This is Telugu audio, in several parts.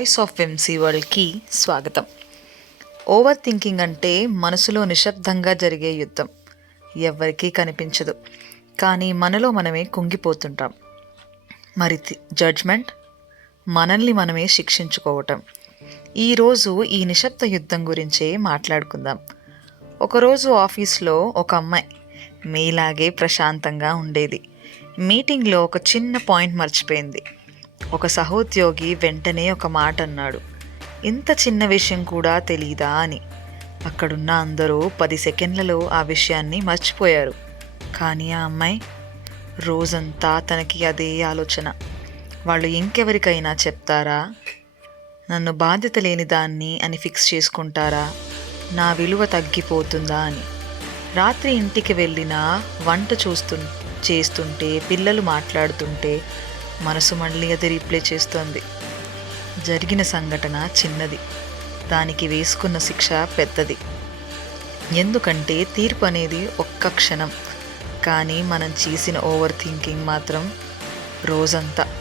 వాయిస్ ఆఫ్ వెమ్సీ వరల్డ్కి స్వాగతం. ఓవర్ థింకింగ్ అంటే మనసులో నిశ్శబ్దంగా జరిగే యుద్ధం. ఎవరికీ కనిపించదు. కానీ మనలో మనమే కుంగిపోతుంటాం. మరి జడ్జ్మెంట్ మనల్ని మనమే శిక్షించుకోవటం. ఈరోజు ఈ నిశ్శబ్ద యుద్ధం గురించే మాట్లాడుకుందాం. ఒకరోజు ఆఫీస్లో ఒక అమ్మాయి మీలాగే ప్రశాంతంగా ఉండేది. మీటింగ్లో ఒక చిన్న పాయింట్ మర్చిపోయింది. ఒక సహోద్యోగి వెంటనే ఒక మాట అన్నాడు ఇంత చిన్న విషయం కూడా తెలీదా అని. అక్కడున్న అందరూ పది సెకండ్లలో ఆ విషయాన్ని మర్చిపోయారు. కానీ ఆ అమ్మాయి రోజంతా తనకి అదే ఆలోచన. వాళ్ళు ఇంకెవరికైనా చెప్తారా? నన్ను బాధ్యత లేని దాన్ని అని ఫిక్స్ చేసుకుంటారా? నా విలువ తగ్గిపోతుందా? అని. రాత్రి ఇంటికి వెళ్ళినా వంట చూస్తు చేస్తుంటే పిల్లలు మాట్లాడుతుంటే మనసు మళ్ళీ అది రీప్లే చేస్తోంది. జరిగిన సంఘటన చిన్నది. దానికి వేసుకున్న శిక్ష పెద్దది. ఎందుకంటే తీర్పు అనేది ఒక్క క్షణం. కానీ మనం చేసిన ఓవర్ థింకింగ్ మాత్రం రోజంతా.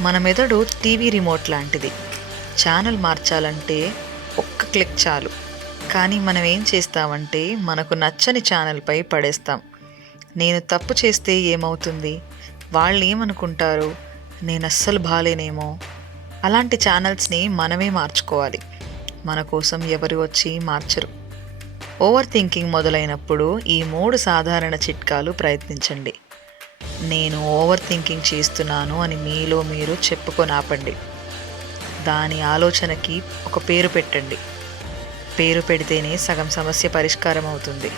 మన మెదడు టీవీ రిమోట్ లాంటిది. ఛానల్ మార్చాలంటే ఒక్క క్లిక్ చాలు. కానీ మనం ఏం చేస్తామంటే మనకు నచ్చని ఛానల్పై పడేస్తాం. నేను తప్పు చేస్తే ఏమవుతుంది? వాళ్ళు ఏమనుకుంటారు నేను అస్సలు బాగాలేనేమో అలాంటి ఛానల్స్ని మనమే మార్చుకోవాలి. మన కోసం ఎవరు వచ్చి మార్చరు. ఓవర్ థింకింగ్ మొదలైనప్పుడు ఈ మూడు సాధారణ చిట్కాలు ప్రయత్నించండి. నేను ఓవర్ థింకింగ్ చేస్తున్నాను అని మీలో మీరు చెప్పుకొని ఆపండి దాని ఆలోచనకి ఒక పేరు పెట్టండి. పేరు పెడితేనే సగం సమస్య పరిష్కారం అవుతుంది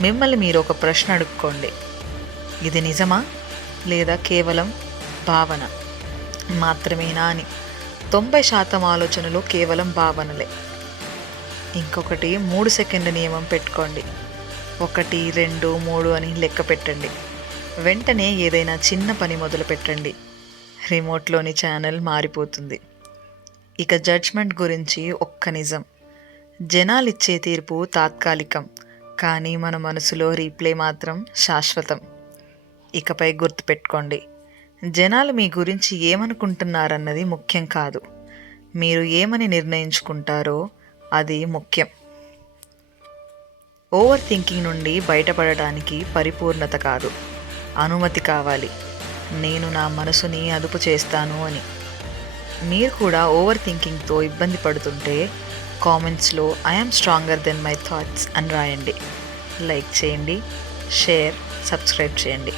మిమ్మల్ని మీరు ఒక ప్రశ్న అడుక్కోండి. ఇది నిజమా? లేదా కేవలం భావన? మాత్రమేనా అని. తొంభై శాతం ఆలోచనలు కేవలం భావనలే. ఇంకొకటి మూడు సెకండ్ల నియమం పెట్టుకోండి. ఒకటి రెండు మూడు అని లెక్క పెట్టండి. వెంటనే ఏదైనా చిన్న పని మొదలు పెట్టండి. రిమోట్లోని ఛానల్ మారిపోతుంది. ఇక జడ్జ్మెంట్ గురించి ఒక్క నిజం. జనాలిచ్చే తీర్పు తాత్కాలికం కానీ మన మనసులో రీప్లే మాత్రం శాశ్వతం. ఇకపై గుర్తుపెట్టుకోండి. జనాలు మీ గురించి ఏమనుకుంటున్నారన్నది ముఖ్యం కాదు. మీరు ఏమని నిర్ణయించుకుంటారో అది ముఖ్యం. ఓవర్ థింకింగ్ నుండి బయటపడటానికి పరిపూర్ణత కాదు. అనుమతి కావాలి. నేను నా మనసుని అదుపు చేస్తాను అని. మీరు కూడా ఓవర్ థింకింగ్తో ఇబ్బంది పడుతుంటే కామెంట్స్లో I'm stronger than my thoughts అని రాయండి. లైక్ చేయండి షేర్ సబ్స్క్రైబ్ చేయండి.